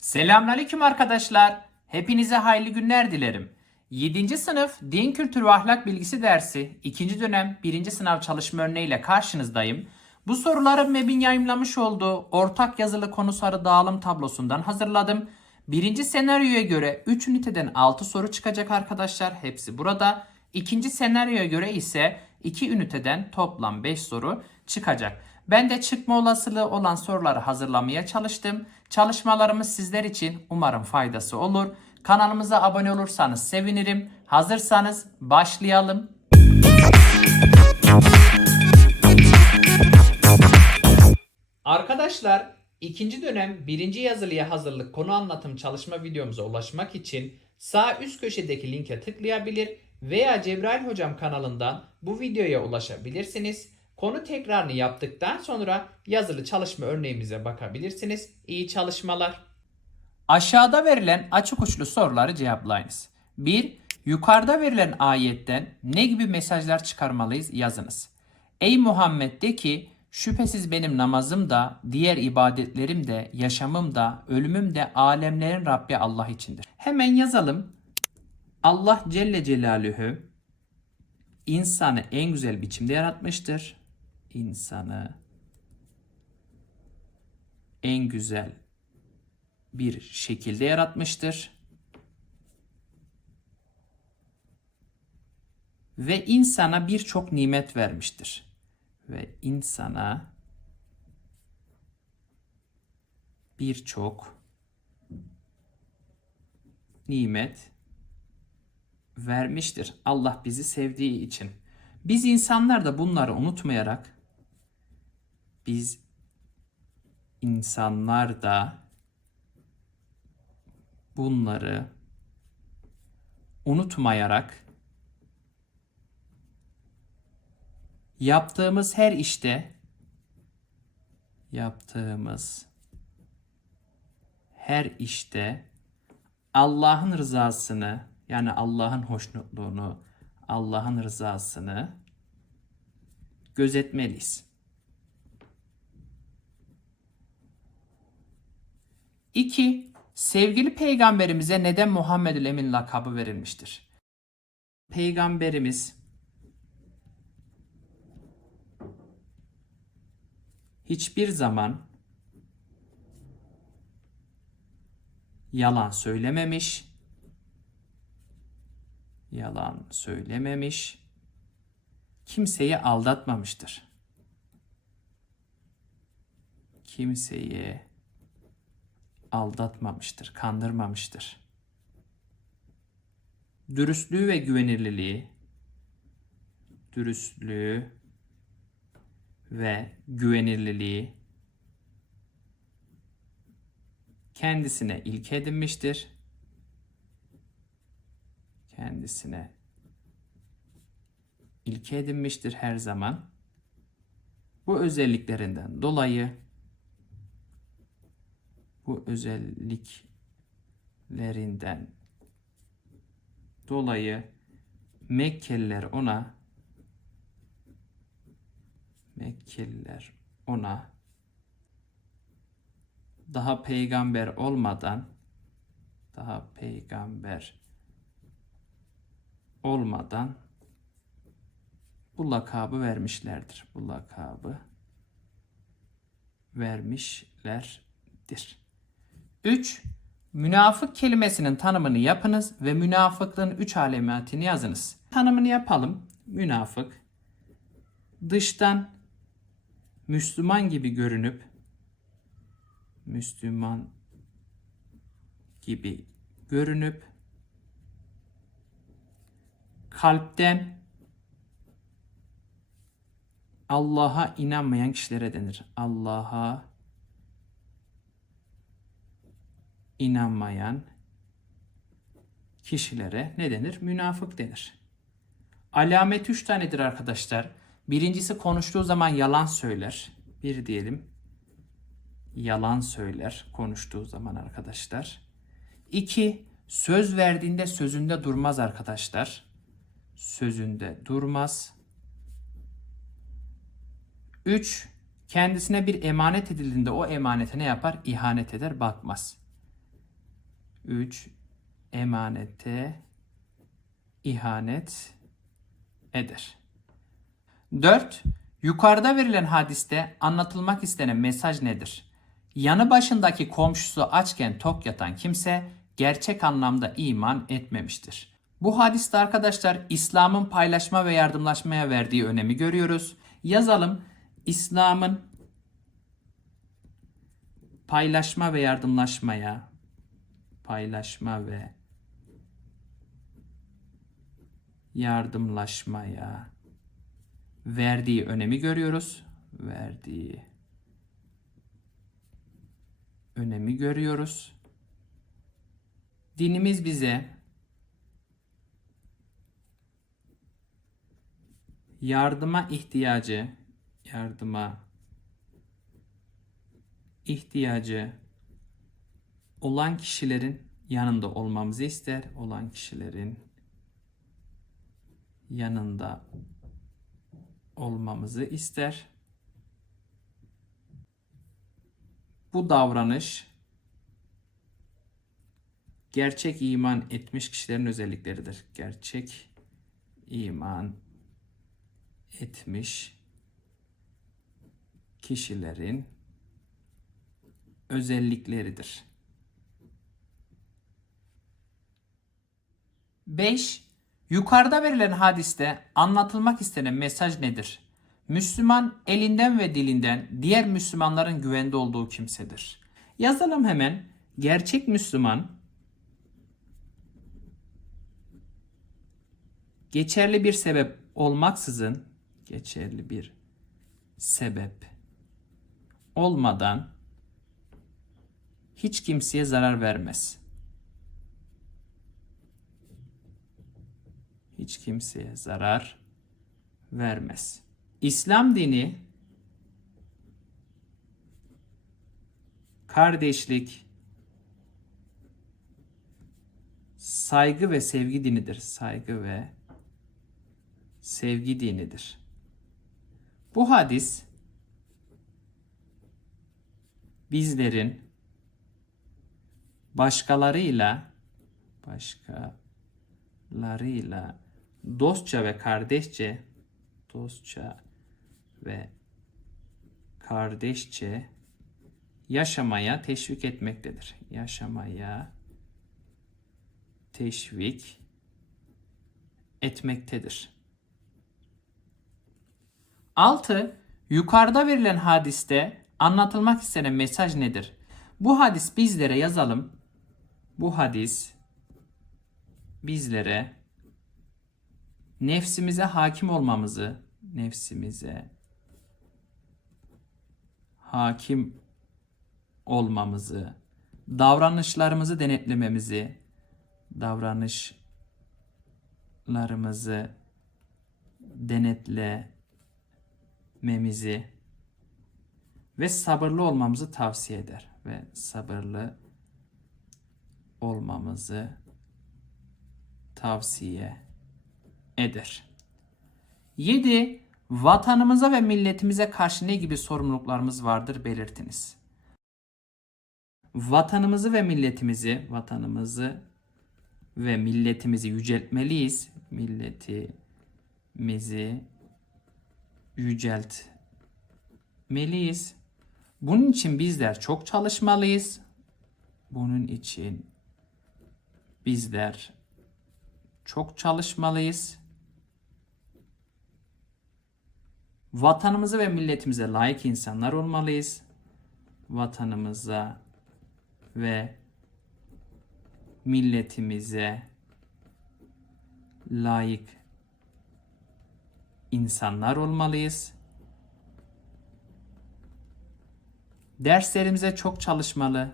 Selamünaleyküm arkadaşlar. Hepinize hayırlı günler dilerim. 7. sınıf Din Kültürü ve Ahlak Bilgisi dersi 2. dönem 1. sınav çalışma örneğiyle karşınızdayım. Bu soruları MEB'in yayımlamış olduğu ortak yazılı konu sarı dağılım tablosundan hazırladım. Birinci senaryoya göre 3 üniteden 6 soru çıkacak arkadaşlar. Hepsi burada. İkinci senaryoya göre ise 2 üniteden toplam 5 soru çıkacak. Ben de çıkma olasılığı olan soruları hazırlamaya çalıştım. Çalışmalarımız sizler için umarım faydası olur. Kanalımıza abone olursanız sevinirim. Hazırsanız başlayalım. Arkadaşlar ikinci dönem birinci yazılıya hazırlık konu anlatım çalışma videomuza ulaşmak için sağ üst köşedeki linke tıklayabilir veya Cebrail Hocam kanalından bu videoya ulaşabilirsiniz. Konu tekrarını yaptıktan sonra yazılı çalışma örneğimize bakabilirsiniz. İyi çalışmalar. Aşağıda verilen açık uçlu soruları cevaplayınız. 1. Yukarıda verilen ayetten ne gibi mesajlar çıkarmalıyız yazınız. Ey Muhammed de ki şüphesiz benim namazım da, diğer ibadetlerim de, yaşamım da, ölümüm de alemlerin Rabbi Allah içindir. Hemen yazalım. Allah Celle Celaluhu insanı en güzel biçimde yaratmıştır. İnsanı en güzel bir şekilde yaratmıştır. Ve insana birçok nimet vermiştir. Ve insana birçok nimet vermiştir. Allah bizi sevdiği için. Biz insanlar da bunları unutmayarak biz insanlar da bunları unutmayarak yaptığımız her işte yaptığımız her işte Allah'ın rızasını yani Allah'ın hoşnutluğunu, Allah'ın rızasını gözetmeliyiz. 2. Sevgili peygamberimize neden Muhammedül Emin lakabı verilmiştir? Peygamberimiz hiçbir zaman yalan söylememiş, yalan söylememiş, kimseyi aldatmamıştır. Kimseyi aldatmamıştır, kandırmamıştır. Dürüstlüğü ve güvenirliliği, dürüstlüğü ve güvenirliliği kendisine ilke edinmiştir. Kendisine ilke edinmiştir her zaman. Bu özelliklerinden dolayı bu özelliklerinden dolayı Mekkeliler ona Mekkeliler ona daha peygamber olmadan daha peygamber olmadan bu lakabı vermişlerdir. Bu lakabı vermişlerdir. 3. Münafık kelimesinin tanımını yapınız ve münafıklığın 3 alametini yazınız. Tanımını yapalım. Münafık dıştan Müslüman gibi görünüp Müslüman gibi görünüp kalpten Allah'a inanmayan kişilere denir. Allah'a inanmayan kişilere ne denir? Münafık denir. Alamet üç tanedir arkadaşlar. Birincisi konuştuğu zaman yalan söyler. Bir diyelim. Yalan söyler konuştuğu zaman arkadaşlar. İki, söz verdiğinde sözünde durmaz arkadaşlar. Sözünde durmaz. Üç, kendisine bir emanet edildiğinde o emanete ne yapar? İhanet eder, bakmaz. 3 emanete ihanet eder. 4. Yukarıda verilen hadiste anlatılmak istenen mesaj nedir? Yanı başındaki komşusu açken tok yatan kimse gerçek anlamda iman etmemiştir. Bu hadiste arkadaşlar İslam'ın paylaşma ve yardımlaşmaya verdiği önemi görüyoruz. Yazalım. İslam'ın paylaşma ve yardımlaşmaya paylaşma ve yardımlaşmaya verdiği önemi görüyoruz. Verdiği önemi görüyoruz. Dinimiz bize yardıma ihtiyacı yardıma ihtiyacı olan kişilerin yanında olmamızı ister. Olan kişilerin yanında olmamızı ister. Bu davranış gerçek iman etmiş kişilerin özellikleridir. Gerçek iman etmiş kişilerin özellikleridir. 5. Yukarıda verilen hadiste anlatılmak istenen mesaj nedir? Müslüman elinden ve dilinden diğer Müslümanların güvende olduğu kimsedir. Yazalım hemen. Gerçek Müslüman geçerli bir sebep olmaksızın geçerli bir sebep olmadan hiç kimseye zarar vermez. Hiç kimseye zarar vermez. İslam dini kardeşlik, saygı ve sevgi dinidir. Saygı ve sevgi dinidir. Bu hadis bizlerin başkalarıyla başkalarıyla dostça ve kardeşçe dostça ve kardeşçe yaşamaya teşvik etmektedir. Yaşamaya teşvik etmektedir. 6. Yukarıda verilen hadiste anlatılmak istenen mesaj nedir? Bu hadis bizlere yazalım. Bu hadis bizlere nefsimize hakim olmamızı, nefsimize hakim olmamızı, davranışlarımızı denetlememizi, davranışlarımızı denetlememizi ve sabırlı olmamızı tavsiye eder ve sabırlı olmamızı tavsiye eder. 7. Vatanımıza ve milletimize karşı ne gibi sorumluluklarımız vardır belirtiniz. Vatanımızı ve milletimizi, vatanımızı ve milletimizi yüceltmeliyiz. Milletimizi yüceltmeliyiz. Bunun için bizler çok çalışmalıyız. Bunun için bizler çok çalışmalıyız. Vatanımızı ve milletimize layık insanlar olmalıyız. Vatanımıza ve milletimize layık insanlar olmalıyız. Derslerimize çok çalışmalı.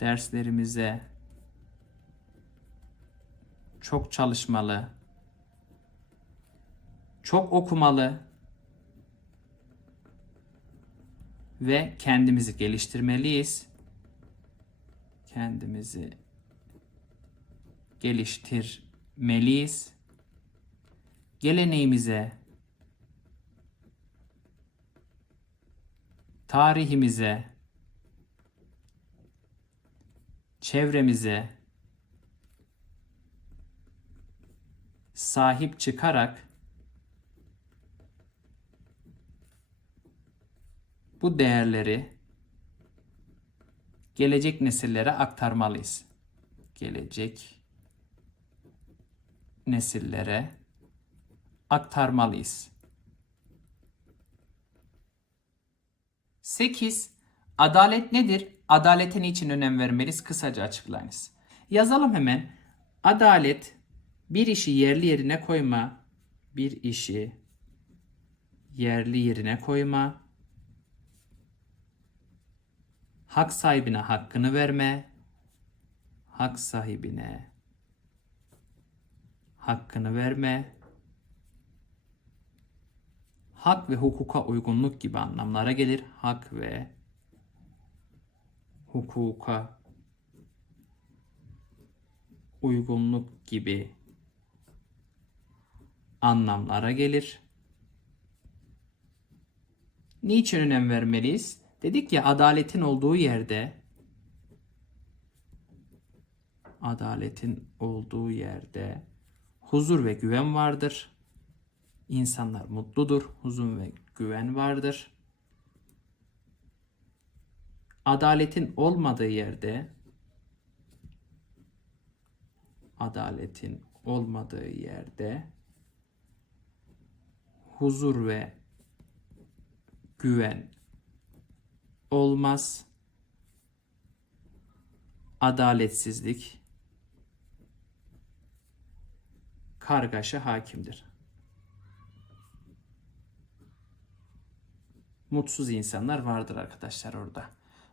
Derslerimize çok çalışmalı. Çok okumalı. Ve kendimizi geliştirmeliyiz. Kendimizi geliştirmeliyiz. Geleneğimize, tarihimize, çevremize sahip çıkarak bu değerleri gelecek nesillere aktarmalıyız. Gelecek nesillere aktarmalıyız. 8. Adalet nedir? Adalete niçin önem vermeliyiz? Kısaca açıklayınız. Yazalım hemen. Adalet bir işi yerli yerine koyma, bir işi yerli yerine koyma, hak sahibine hakkını verme, hak sahibine hakkını verme, hak ve hukuka uygunluk gibi anlamlara gelir. Hak ve hukuka uygunluk gibi anlamlara gelir. Niçin önem vermeliyiz? Dedik ya adaletin olduğu yerde adaletin olduğu yerde huzur ve güven vardır. İnsanlar mutludur, huzur ve güven vardır. Adaletin olmadığı yerde adaletin olmadığı yerde huzur ve güven olmaz. Adaletsizlik kargaşa hakimdir. Mutsuz insanlar vardır arkadaşlar orada.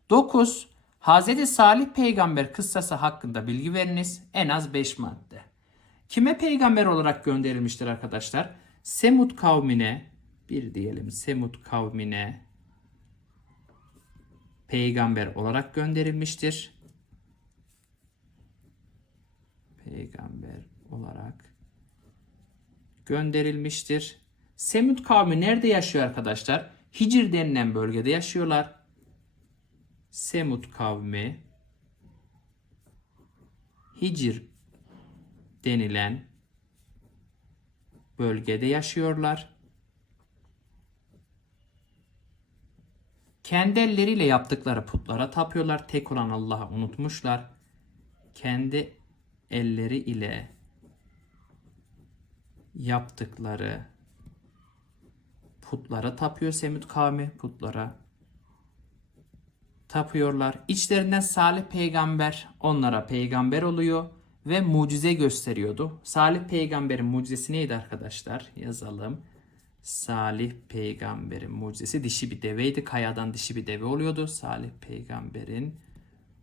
9. Hz. Salih peygamber kıssası hakkında bilgi veriniz. En az 5 madde. Kime peygamber olarak gönderilmiştir arkadaşlar? Semut kavmine bir diyelim Semut kavmine peygamber olarak gönderilmiştir. Peygamber olarak gönderilmiştir. Semut kavmi nerede yaşıyor arkadaşlar? Hicr denilen bölgede yaşıyorlar. Semut kavmi Hicr denilen bölgede yaşıyorlar. Kendi elleriyle yaptıkları putlara tapıyorlar. Tek olan Allah'ı unutmuşlar. Kendi elleri ile yaptıkları putlara tapıyor Semut kavmi putlara tapıyorlar. İçlerinden Salih peygamber onlara peygamber oluyor ve mucize gösteriyordu. Salih peygamberin mucizesi neydi arkadaşlar? Yazalım. Salih peygamberin mucizesi dişi bir deveydi. Kayadan dişi bir deve oluyordu. Salih peygamberin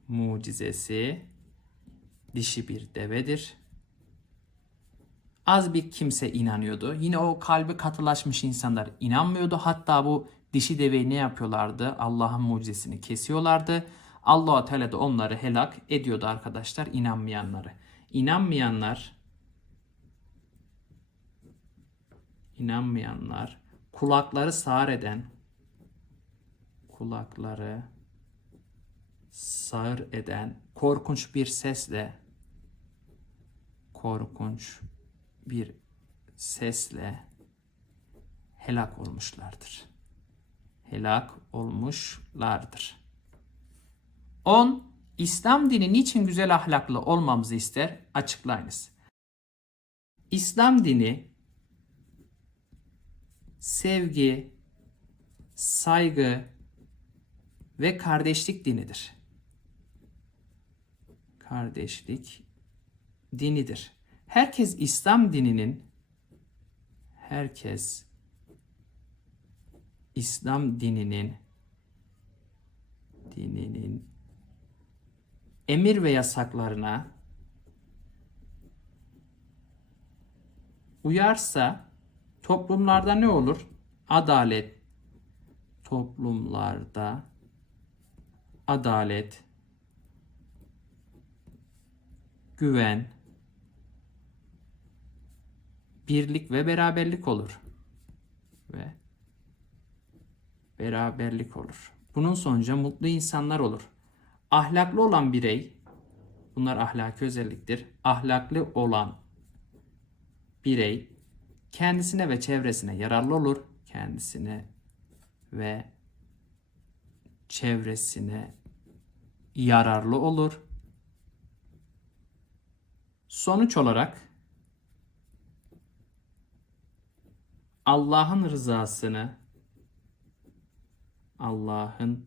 mucizesi dişi bir devedir. Az bir kimse inanıyordu. Yine o kalbi katılaşmış insanlar inanmıyordu. Hatta bu dişi deveyi ne yapıyorlardı? Allah'ın mucizesini kesiyorlardı. allah Teala da onları helak ediyordu arkadaşlar inanmayanları. İnanmayanlar inanmayanlar kulakları sağır eden kulakları sağır eden korkunç bir sesle korkunç bir sesle helak olmuşlardır. Helak olmuşlardır. 10. İslam dini niçin güzel ahlaklı olmamızı ister? Açıklayınız. İslam dini sevgi, saygı ve kardeşlik dinidir. Kardeşlik dinidir. Herkes İslam dininin herkes İslam dininin dininin emir ve yasaklarına uyarsa toplumlarda ne olur? Adalet toplumlarda adalet güven birlik ve beraberlik olur. Ve beraberlik olur. Bunun sonucu mutlu insanlar olur. Ahlaklı olan birey Bunlar ahlaki özelliktir. Ahlaklı olan birey kendisine ve çevresine yararlı olur. Kendisine ve çevresine yararlı olur. Sonuç olarak Allah'ın rızasını Allah'ın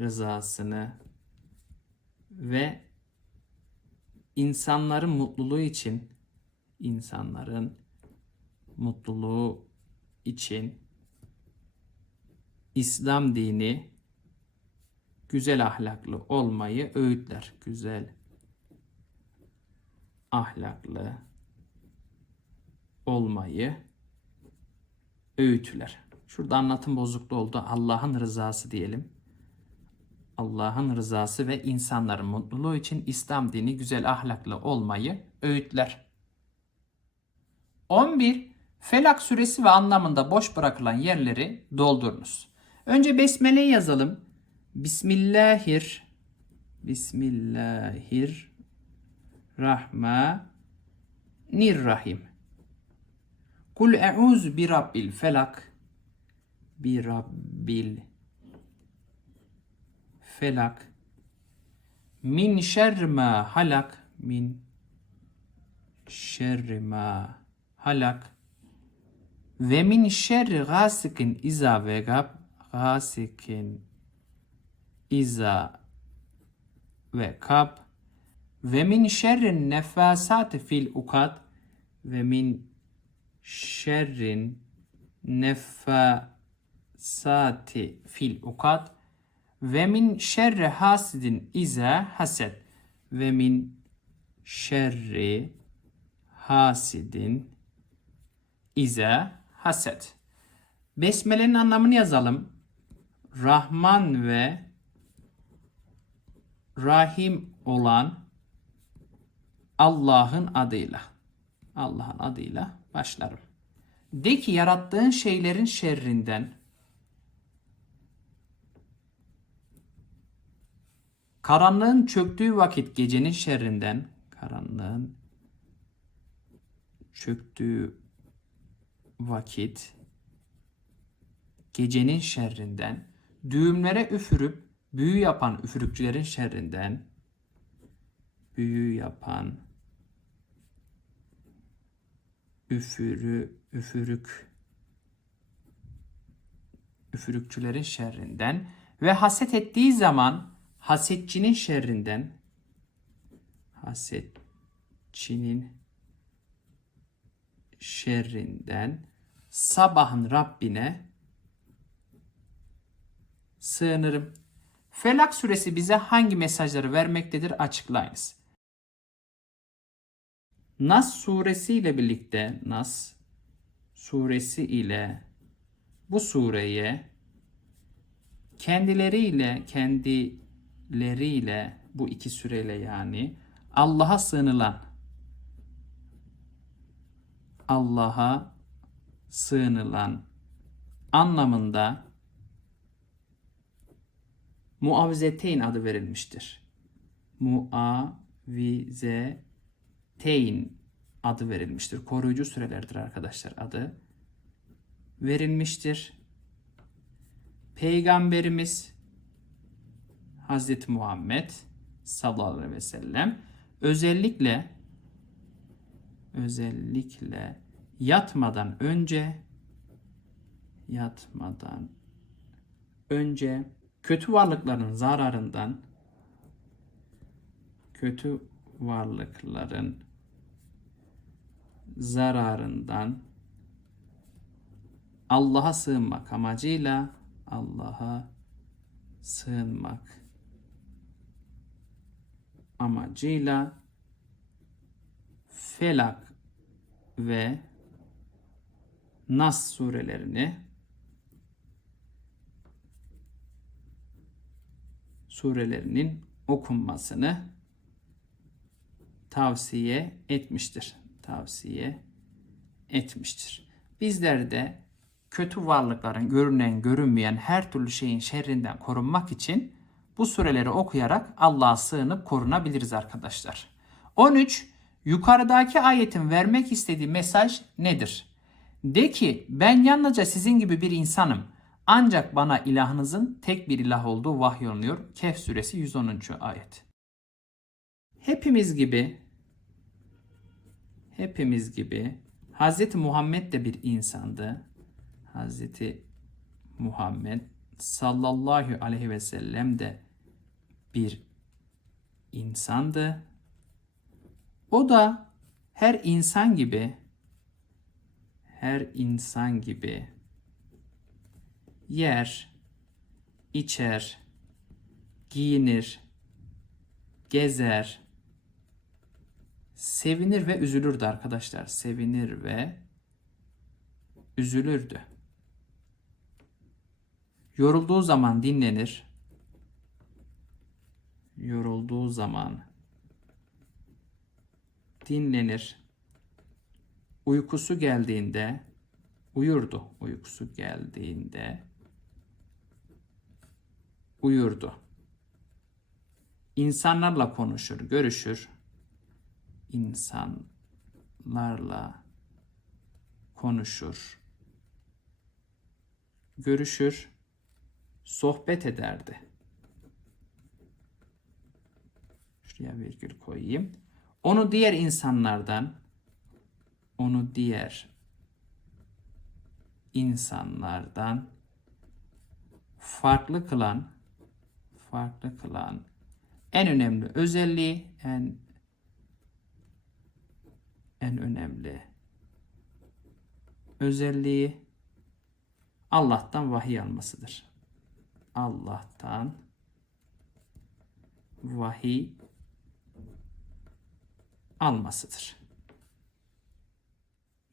rızasını ve insanların mutluluğu için insanların mutluluğu için İslam dini güzel ahlaklı olmayı öğütler. Güzel ahlaklı olmayı öğütler. Şurada anlatım bozukluğu oldu. Allah'ın rızası diyelim. Allah'ın rızası ve insanların mutluluğu için İslam dini güzel ahlaklı olmayı öğütler. 11. Felak suresi ve anlamında boş bırakılan yerleri doldurunuz. Önce besmele yazalım. Bismillahir Bismillahir Rahmanirrahim. Kul e'uz bi rabbil felak bi rabbil felak min şerri ma halak min şerri ma halak ve min şerri gasikin iza vegab gasikin iza ve kab ve min şerrin nefasati fil ukad. Ve min şerrin nefasati fil ukad. Ve min şerri hasidin iza haset ve min şerri hasidin iza haset. Besmele'nin anlamını yazalım. Rahman ve Rahim olan Allah'ın adıyla. Allah'ın adıyla başlarım. De ki yarattığın şeylerin şerrinden karanlığın çöktüğü vakit gecenin şerrinden karanlığın çöktüğü vakit gecenin şerrinden düğümlere üfürüp büyü yapan üfürükçülerin şerrinden büyü yapan üfürü üfürük üfürükçülerin şerrinden ve haset ettiği zaman hasetçinin şerrinden hasetçinin şerrinden sabahın Rabbine sığınırım. Felak suresi bize hangi mesajları vermektedir açıklayınız. Nas suresi ile birlikte Nas suresi ile bu sureye kendileriyle kendileriyle bu iki süreyle yani Allah'a sığınılan Allah'a sığınılan anlamında muavizeteyn adı verilmiştir. Muavizeteyn adı verilmiştir. Koruyucu sürelerdir arkadaşlar adı verilmiştir. Peygamberimiz Hazreti Muhammed sallallahu aleyhi ve sellem özellikle özellikle yatmadan önce yatmadan önce kötü varlıkların zararından kötü varlıkların zararından Allah'a sığınmak amacıyla Allah'a sığınmak amacıyla Felak ve Nas surelerini surelerinin okunmasını tavsiye etmiştir. Tavsiye etmiştir. Bizler de kötü varlıkların görünen görünmeyen her türlü şeyin şerrinden korunmak için bu sureleri okuyarak Allah'a sığınıp korunabiliriz arkadaşlar. 13. Yukarıdaki ayetin vermek istediği mesaj nedir? De ki ben yalnızca sizin gibi bir insanım. Ancak bana ilahınızın tek bir ilah olduğu vahyolunuyor. Kehf suresi 110. ayet. Hepimiz gibi hepimiz gibi Hz. Muhammed de bir insandı. Hz. Muhammed sallallahu aleyhi ve sellem de bir insandı. O da her insan gibi her insan gibi yer, içer, giyinir, gezer, sevinir ve üzülürdü arkadaşlar. Sevinir ve üzülürdü. Yorulduğu zaman dinlenir. Yorulduğu zaman dinlenir. Uykusu geldiğinde uyurdu. Uykusu geldiğinde uyurdu. İnsanlarla konuşur, görüşür. İnsanlarla konuşur, görüşür, sohbet ederdi. Şuraya virgül koyayım. Onu diğer insanlardan onu diğer insanlardan farklı kılan farklı kılan en önemli özelliği en en önemli özelliği Allah'tan vahiy almasıdır. Allah'tan vahiy almasıdır.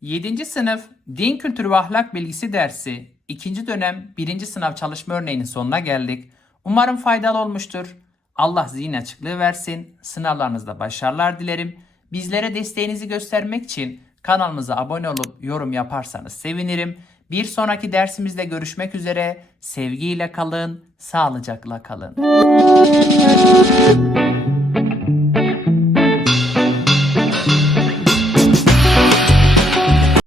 7. sınıf Din Kültürü ve Ahlak Bilgisi dersi 2. dönem 1. sınav çalışma örneğinin sonuna geldik. Umarım faydalı olmuştur. Allah zihin açıklığı versin. Sınavlarınızda başarılar dilerim. Bizlere desteğinizi göstermek için kanalımıza abone olup yorum yaparsanız sevinirim. Bir sonraki dersimizde görüşmek üzere. Sevgiyle kalın, sağlıcakla kalın.